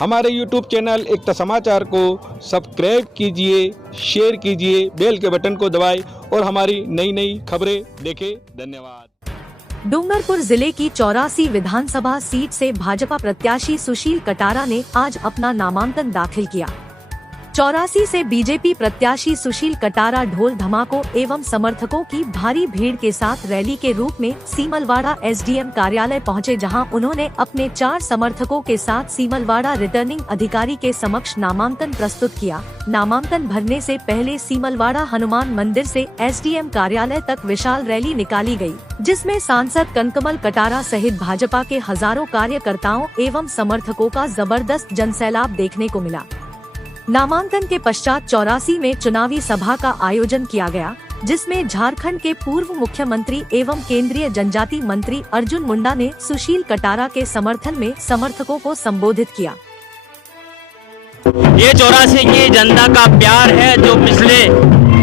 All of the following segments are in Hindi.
हमारे YouTube चैनल एकता समाचार को सब्सक्राइब कीजिए, शेयर कीजिए, बेल के बटन को दबाएं और हमारी नई नई खबरें देखें। धन्यवाद। डूंगरपुर जिले की 84 विधानसभा सीट से भाजपा प्रत्याशी सुशील कटारा ने आज अपना नामांकन दाखिल किया। 84 से बीजेपी प्रत्याशी सुशील कटारा ढोल धमाकों एवं समर्थकों की भारी भीड़ के साथ रैली के रूप में सीमलवाड़ा एसडीएम कार्यालय पहुंचे, जहां उन्होंने अपने 4 समर्थकों के साथ सीमलवाड़ा रिटर्निंग अधिकारी के समक्ष नामांकन प्रस्तुत किया। नामांकन भरने से पहले सीमलवाड़ा हनुमान मंदिर से एसडीएम कार्यालय तक विशाल रैली निकाली गई, जिसमें सांसद कनकमल कटारा सहित भाजपा के हजारों कार्यकर्ताओं एवं समर्थकों का जबरदस्त जनसैलाब देखने को मिला। नामांकन के पश्चात 84 में चुनावी सभा का आयोजन किया गया, जिसमें झारखंड के पूर्व मुख्यमंत्री एवं केंद्रीय जनजाति मंत्री अर्जुन मुंडा ने सुशील कटारा के समर्थन में समर्थकों को संबोधित किया। ये 84 की जनता का प्यार है, जो पिछले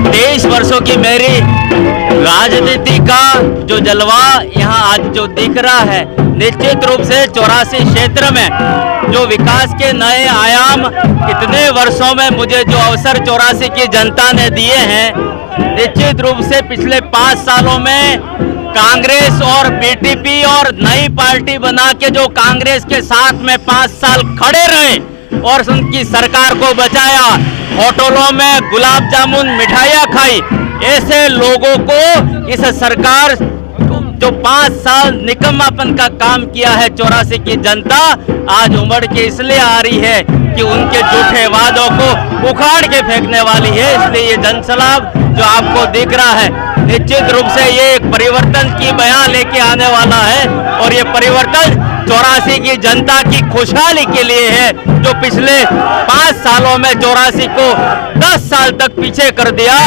23 वर्षों की मेरी राजनीति का जो जलवा यहाँ आज जो दिख रहा है, निश्चित रूप से 84 क्षेत्र में जो विकास के नए आयाम इतने वर्षों में मुझे जो अवसर 84 की जनता ने दिए हैं, निश्चित रूप से पिछले 5 सालों में कांग्रेस और बीटीपी और नई पार्टी बना के जो कांग्रेस के साथ में 5 साल खड़े रहे और उनकी सरकार को बचाया, होटलों में गुलाब जामुन मिठाइयाँ खाई, ऐसे लोगों को इस सरकार जो 5 साल निकम्मापन का काम किया है 84 की जनता आज उमड़ के इसलिए आ रही है कि उनके झूठे वादों को उखाड़ के फेंकने वाली है। इसलिए ये जनसैलाब जो आपको दिख रहा है, निश्चित रूप से ये एक परिवर्तन की बयान लेके आने वाला है और ये परिवर्तन 84 की जनता की खुशहाली के लिए है, जो पिछले 5 सालों में 84 को 10 साल तक पीछे कर दिया।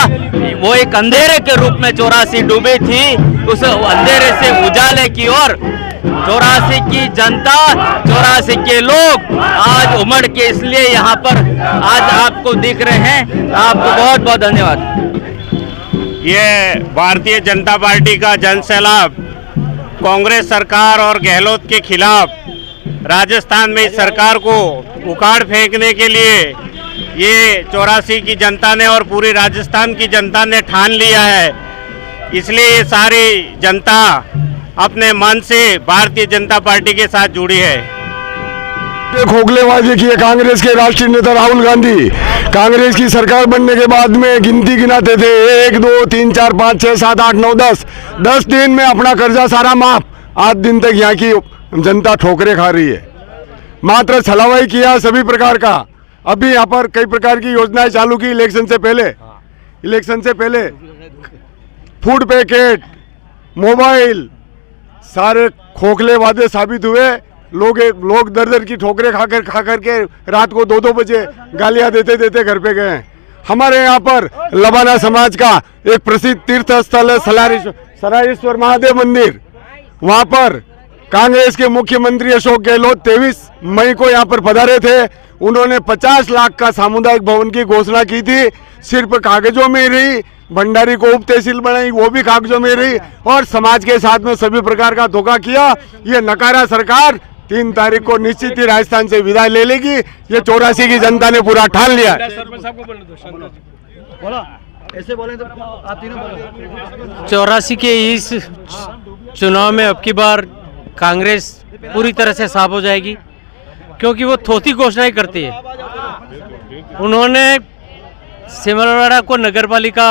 वो एक अंधेरे के रूप में 84 डूबी थी, उस अंधेरे से उजाले की ओर 84 की जनता, 84 के लोग आज उमड़ के इसलिए यहाँ पर आज आपको दिख रहे हैं। आपको बहुत बहुत धन्यवाद। ये भारतीय जनता पार्टी का जनसैलाब कांग्रेस सरकार और गहलोत के खिलाफ राजस्थान में इस सरकार को उखाड़ फेंकने के लिए ये 84 की जनता ने और पूरी राजस्थान की जनता ने ठान लिया है। इसलिए ये सारी जनता अपने मन से भारतीय जनता पार्टी के साथ जुड़ी है। खोखलेबाजी की है कांग्रेस के राष्ट्रीय नेता राहुल गांधी। कांग्रेस की सरकार बनने के बाद में गिनती गिनाते थे 1 2 3 4 5 6 7 8 9 10 दिन में अपना कर्जा सारा माफ। आज दिन तक यहाँ की जनता ठोकरें खा रही है। मात्र छलावाई किया सभी प्रकार का। अभी यहाँ पर कई प्रकार की योजनाएं चालू की इलेक्शन से पहले फूड पैकेट, मोबाइल, सारे खोखले वादे साबित हुए। लोग दर की ठोकरें खा करके रात को 2-2 बजे गालियां देते घर पे गए। हमारे यहाँ पर लबाना समाज का एक प्रसिद्ध तीर्थ स्थल है सरायेश्वर महादेव मंदिर। वहाँ पर कांग्रेस के मुख्यमंत्री अशोक गहलोत 23 मई को यहाँ पर पधारे थे। उन्होंने 50 लाख का सामुदायिक भवन की घोषणा की थी, सिर्फ कागजों में ही रही। भंडारी को उप तहसील बनाई, वो भी कागजों में रही और समाज के साथ में सभी प्रकार का धोखा किया। ये नकारा सरकार 3 तारीख को निश्चित ही राजस्थान से विदाई ले लेगी। ये 84 की जनता ने पूरा ठान लिया। 84 के इस चुनाव में अब की बार कांग्रेस पूरी तरह से साफ हो जाएगी, क्योंकि वो थोथी घोषणाएं करती है। उन्होंने सीमलवाड़ा को नगरपालिका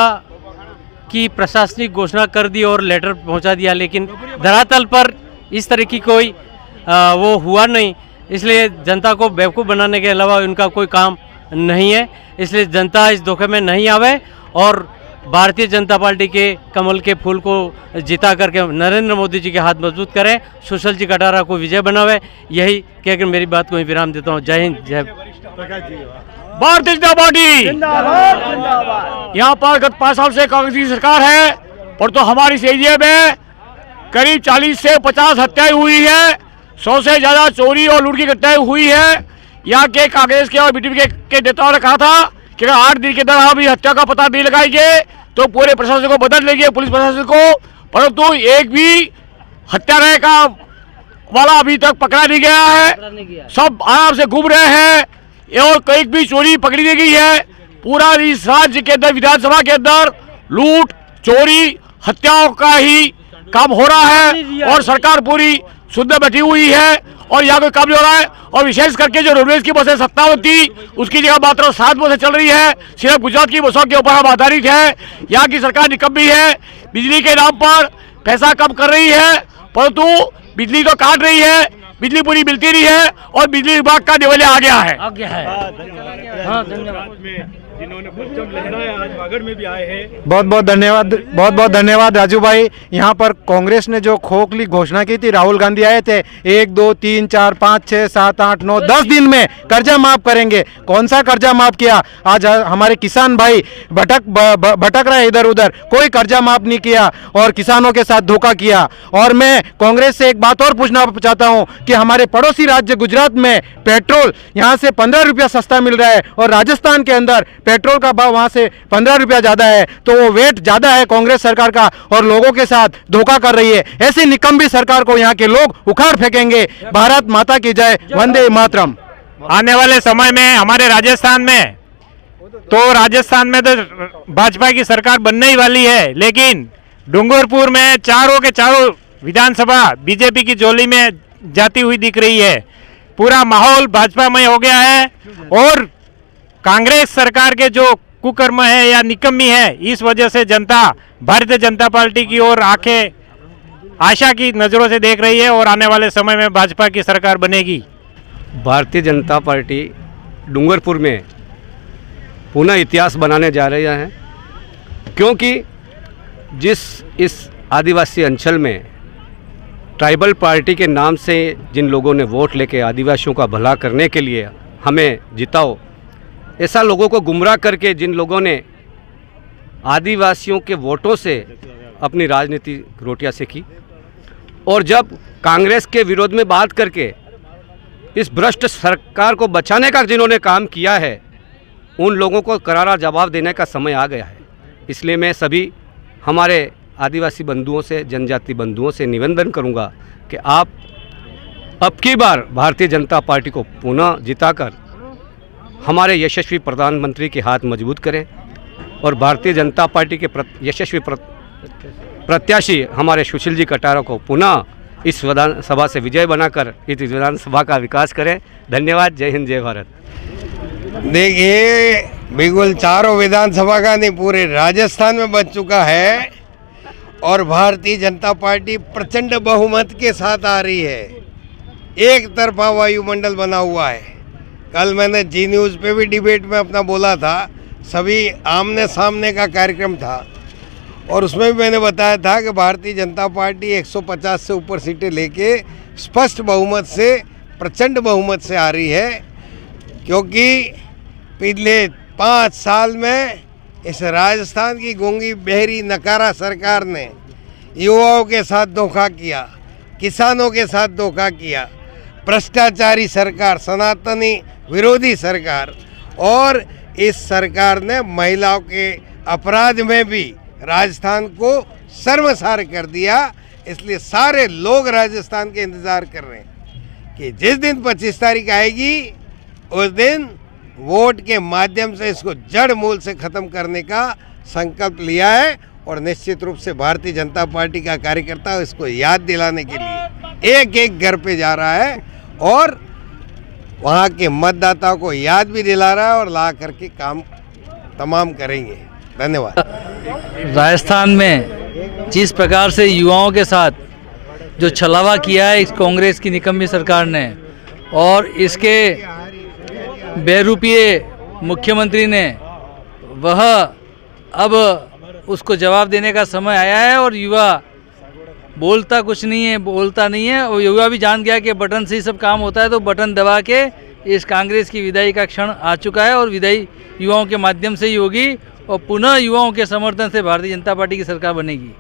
की प्रशासनिक घोषणा कर दी और लेटर पहुंचा दिया, लेकिन धरातल पर इस तरह की कोई वो हुआ नहीं। इसलिए जनता को बेवकूफ़ बनाने के अलावा उनका कोई काम नहीं है। इसलिए जनता इस धोखे में नहीं आवे और भारतीय जनता पार्टी के कमल के फूल को जिता करके नरेंद्र मोदी जी के हाथ मजबूत करें, सुशील जी कटारा को विजय बनावे। यही कहकर मेरी बात को ही विराम देता हूँ। जय हिंद, जय भारतीय जनता पार्टी यहाँ पर गत 5 साल से कांग्रेस की सरकार है, और तो हमारी इस एरिया में करीब 40 से 50 हत्याएं हुई है, 100 से ज़्यादा चोरी और लूट की घटनाएं हुई है। यहाँ के कांग्रेस के और बीटीपी के नेताओं ने कहा था कि अगर 8 दिन के अंदर हम हत्या का पता नहीं लगाएंगे तो पूरे प्रशासन को बदल लेंगे, पुलिस प्रशासन को, परंतु एक भी हत्यारे का वाला अभी तक पकड़ा नहीं गया है। सब आराम से घूम रहे हैं और कहीं भी चोरी पकड़ी नहीं गई है। पूरा इस राज्य के अंदर, विधानसभा के अंदर लूट, चोरी, हत्याओं का ही काम हो रहा है और सरकार पूरी शुद्ध बैठी हुई है और यहाँ कोई काम नहीं हो रहा है। और विशेष करके जो रोडवेज की बसें 57 थी, उसकी जगह मात्र 7 बसें चल रही है। सिर्फ गुजरात की बसों के ऊपर हम आधारित है। यहाँ की सरकार निकम्मी है, बिजली के नाम पर पैसा कम कर रही है, परंतु बिजली तो काट रही है, बिजली पूरी मिलती नहीं है और बिजली विभाग का दिवालिया आ गया है। हाँ, धन्यवाद। जिन्होंने परचम लहराया, आज वागड़ में भी आए हैं। बहुत बहुत धन्यवाद राजू भाई। यहाँ पर कांग्रेस ने जो खोखली घोषणा की थी, राहुल गांधी आए थे 1 2 3 4 5 6 7 8 9 10 दिन में कर्जा माफ करेंगे। कौन सा कर्जा माफ किया? आज हमारे किसान भाई भटक रहे इधर उधर, कोई कर्जा माफ नहीं किया और किसानों के साथ धोखा किया। और मैं कांग्रेस से एक बात और पूछना चाहता हूँ कि हमारे पड़ोसी राज्य गुजरात में पेट्रोल यहाँ से 15 रुपया सस्ता मिल रहा है और राजस्थान के अंदर पेट्रोल का भाव वहां से 15 रुपया ज्यादा है, तो वो वेट ज्यादा है कांग्रेस सरकार का और लोगों के साथ धोखा कर रही है। ऐसी निकम्मी सरकार को यहाँ के लोग उखाड़ फेंकेंगे। भारत माता की जय, वंदे मातरम। आने वाले समय में हमारे राजस्थान में तो भाजपा की सरकार बनने ही वाली है, लेकिन डूंगरपुर में चारों के चारों विधानसभा बीजेपी की झोली में जाती हुई दिख रही है। पूरा माहौल भाजपामय हो गया है और कांग्रेस सरकार के जो कुकर्म है या निकम्मी है, इस वजह से जनता भारतीय जनता पार्टी की ओर आंखें आशा की नज़रों से देख रही है और आने वाले समय में भाजपा की सरकार बनेगी। भारतीय जनता पार्टी डूंगरपुर में पुनः इतिहास बनाने जा रहे हैं, क्योंकि जिस इस आदिवासी अंचल में ट्राइबल पार्टी के नाम से जिन लोगों ने वोट लेके आदिवासियों का भला करने के लिए हमें जिताओ, ऐसा लोगों को गुमराह करके जिन लोगों ने आदिवासियों के वोटों से अपनी राजनीति रोटियां सेकी और जब कांग्रेस के विरोध में बात करके इस भ्रष्ट सरकार को बचाने का जिन्होंने काम किया है, उन लोगों को करारा जवाब देने का समय आ गया है। इसलिए मैं सभी हमारे आदिवासी बंधुओं से, जनजाति बंधुओं से निवेदन करूंगा कि आप अब की बार भारतीय जनता पार्टी को पुनः जिताकर हमारे यशस्वी प्रधानमंत्री के हाथ मजबूत करें और भारतीय जनता पार्टी के यशस्वी प्रत्याशी हमारे सुशील जी कटारा को पुनः इस विधानसभा से विजय बनाकर इस विधानसभा का विकास करें। धन्यवाद। जय हिंद, जय भारत। देखिए, बिल्कुल चारों विधानसभा का नहीं, पूरे राजस्थान में बच चुका है और भारतीय जनता पार्टी प्रचंड बहुमत के साथ आ रही है। एक तरफा वायुमंडल बना हुआ है। कल मैंने जी न्यूज़ पे भी डिबेट में अपना बोला था, सभी आमने सामने का कार्यक्रम था और उसमें भी मैंने बताया था कि भारतीय जनता पार्टी 150 से ऊपर सीटें लेके स्पष्ट बहुमत से, प्रचंड बहुमत से आ रही है, क्योंकि पिछले 5 साल में इस राजस्थान की गूंगी बहरी नकारा सरकार ने युवाओं के साथ धोखा किया, किसानों के साथ धोखा किया, भ्रष्टाचारी सरकार, सनातनी विरोधी सरकार, और इस सरकार ने महिलाओं के अपराध में भी राजस्थान को शर्मसार कर दिया। इसलिए सारे लोग राजस्थान के इंतज़ार कर रहे हैं कि जिस दिन 25 तारीख आएगी उस दिन वोट के माध्यम से इसको जड़ मूल से ख़त्म करने का संकल्प लिया है और निश्चित रूप से भारतीय जनता पार्टी का कार्यकर्ता इसको याद दिलाने के लिए एक एक घर पे जा रहा है और वहाँ के मतदाताओं को याद भी दिला रहा है और ला करके काम तमाम करेंगे। धन्यवाद। राजस्थान में जिस प्रकार से युवाओं के साथ जो छलावा किया है इस कांग्रेस की निकम्मी सरकार ने और इसके बेरुपये मुख्यमंत्री ने, वह अब उसको जवाब देने का समय आया है और युवा बोलता नहीं है और युवा भी जान गया कि बटन से ही सब काम होता है, तो बटन दबा के इस कांग्रेस की विदाई का क्षण आ चुका है और विदाई युवाओं के माध्यम से ही होगी और पुनः युवाओं के समर्थन से भारतीय जनता पार्टी की सरकार बनेगी।